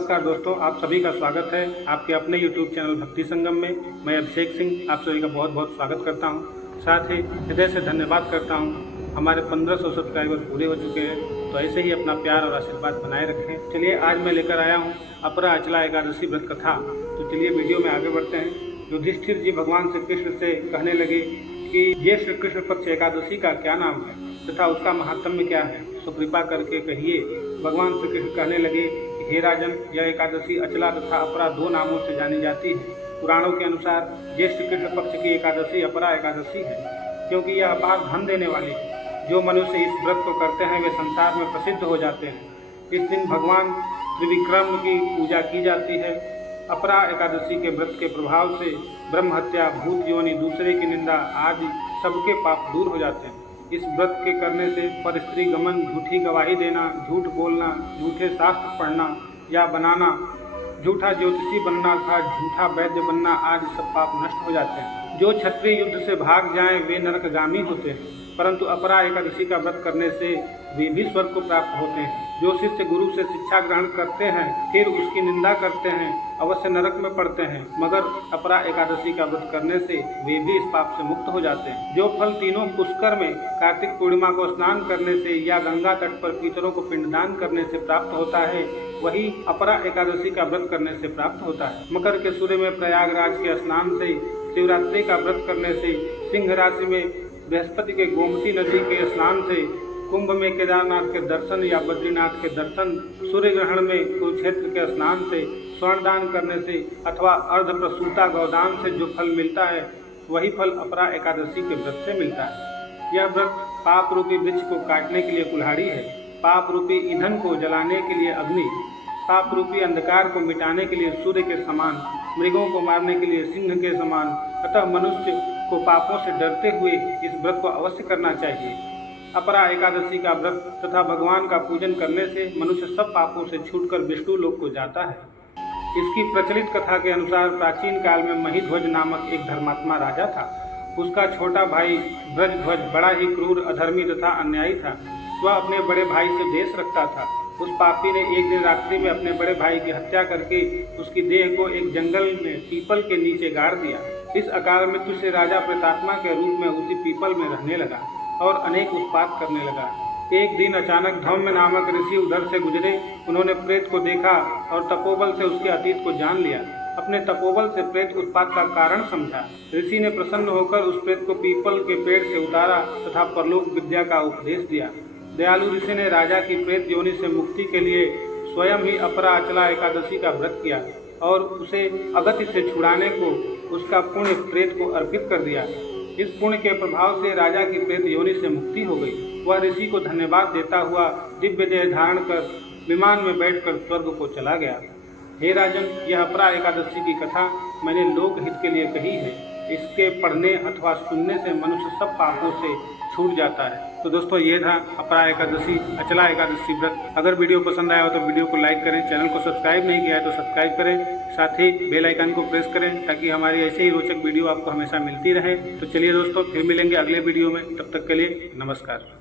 नमस्कार दोस्तों, आप सभी का स्वागत है आपके अपने YouTube चैनल भक्ति संगम में। मैं अभिषेक सिंह आप सभी का बहुत बहुत स्वागत करता हूं। साथ ही हृदय से धन्यवाद करता हूं। हमारे 1500 सब्सक्राइबर पूरे हो चुके हैं, तो ऐसे ही अपना प्यार और आशीर्वाद बनाए रखें। चलिए आज मैं लेकर आया हूँ अपरा अचला एकादशी व्रत कथा। तो चलिए वीडियो में आगे बढ़ते हैं। युधिष्ठिर जी भगवान श्री कृष्ण से कहने लगे कि ये श्री कृष्ण पक्ष एकादशी का क्या नाम है तथा उसका महात्म्य क्या है, सो कृपा करके कहिए। भगवान श्री कृष्ण कहने लगे, हे राजन, यह एकादशी अचला तथा अपरा दो नामों से जानी जाती है। पुराणों के अनुसार ज्येष्ठ कृष्ण पक्ष की एकादशी अपरा एकादशी है, क्योंकि यह अपार धन देने वाली है। जो मनुष्य इस व्रत को करते हैं वे संसार में प्रसिद्ध हो जाते हैं। इस दिन भगवान त्रिविक्रम की पूजा की जाती है। अपरा एकादशी के व्रत के प्रभाव से ब्रह्म हत्या, भूत योनि, दूसरे की निंदा आदि सबके पाप दूर हो जाते हैं। इस व्रत के करने से पर स्त्री गमन, झूठी गवाही देना, झूठ बोलना, झूठे शास्त्र पढ़ना या बनाना, झूठा ज्योतिषी बनना तथा झूठा वैद्य बनना आदि सब पाप नष्ट हो जाते हैं। जो क्षत्रिय युद्ध से भाग जाएं वे नरकगामी होते हैं, परंतु अपरा एकादशी का व्रत करने से वे भी स्वर्ग को प्राप्त होते हैं। जो शिष्य गुरु से शिक्षा ग्रहण करते हैं फिर उसकी निंदा करते हैं अवश्य नरक में पड़ते हैं, मगर अपरा एकादशी का व्रत करने से वे भी इस पाप से मुक्त हो जाते हैं। जो फल तीनों पुष्कर में कार्तिक पूर्णिमा को स्नान करने से या गंगा तट पर पितरों को पिंडदान करने से प्राप्त होता है, वही अपरा एकादशी का व्रत करने से प्राप्त होता है। मकर के सूर्य में प्रयागराज के स्नान से, शिवरात्रि का व्रत करने से, सिंह राशि में बृहस्पति के गोमती नदी के स्नान से, कुंभ में केदारनाथ के दर्शन या बद्रीनाथ के दर्शन, सूर्य ग्रहण में कुरुक्षेत्र के स्नान से, स्वर्ण दान करने से अथवा अर्ध प्रसूता गौदान से जो फल मिलता है वही फल अपरा एकादशी के व्रत से मिलता है। यह व्रत पाप रूपी वृक्ष को काटने के लिए कुल्हाड़ी है, पाप रूपी ईंधन को जलाने के लिए अग्नि, पाप रूपी अंधकार को मिटाने के लिए सूर्य के समान, मृगों को मारने के लिए सिंह के समान। अतः मनुष्य को पापों से डरते हुए इस व्रत को अवश्य करना चाहिए। अपरा एकादशी का व्रत तथा भगवान का पूजन करने से मनुष्य सब पापों से छूटकर विष्णु लोक को जाता है। इसकी प्रचलित कथा के अनुसार प्राचीन काल में महिध्वज नामक एक धर्मात्मा राजा था। उसका छोटा भाई ब्रजध्वज बड़ा ही क्रूर, अधर्मी तथा अन्यायी था। वह अपने बड़े भाई से द्वेष रखता था। उस पापी ने एक दिन रात्रि में अपने बड़े भाई की हत्या करके उसकी देह को एक जंगल में पीपल के नीचे गाड़ दिया। इस अकाल मृत्यु से राजा प्रेतात्मा के रूप में उसी पीपल में रहने लगा और अनेक उत्पात करने लगा। एक दिन अचानक धौम्य नामक ऋषि उधर से गुजरे। उन्होंने प्रेत को देखा और तपोबल से उसके अतीत को जान लिया। अपने तपोबल से प्रेत उत्पात का कारण समझा। ऋषि ने प्रसन्न होकर उस प्रेत को पीपल के पेड़ से उतारा तथा परलोक विद्या का उपदेश दिया। दयालु ऋषि ने राजा की प्रेत योनि से मुक्ति के लिए स्वयं ही अपरा अचला एकादशी का व्रत किया और उसे अगति से छुड़ाने को उसका पुण्य प्रेत को अर्पित कर दिया। इस पुण्य के प्रभाव से राजा की प्रेत योनि से मुक्ति हो गई। वह ऋषि को धन्यवाद देता हुआ दिव्य देह धारण कर विमान में बैठकर स्वर्ग को चला गया। हे राजन, यह अपरा एकादशी की कथा मैंने लोकहित के लिए कही है। इसके पढ़ने अथवा सुनने से मनुष्य सब पापों से छूट जाता है। तो दोस्तों, ये था अपरा एकादशी अचला एकादशी व्रत। अगर वीडियो पसंद आया हो तो वीडियो को लाइक करें, चैनल को सब्सक्राइब नहीं किया है तो सब्सक्राइब करें, साथ ही बेल आइकन को प्रेस करें ताकि हमारी ऐसे ही रोचक वीडियो आपको हमेशा मिलती रहे। तो चलिए दोस्तों, फिर मिलेंगे अगले वीडियो में। तब तक के लिए नमस्कार।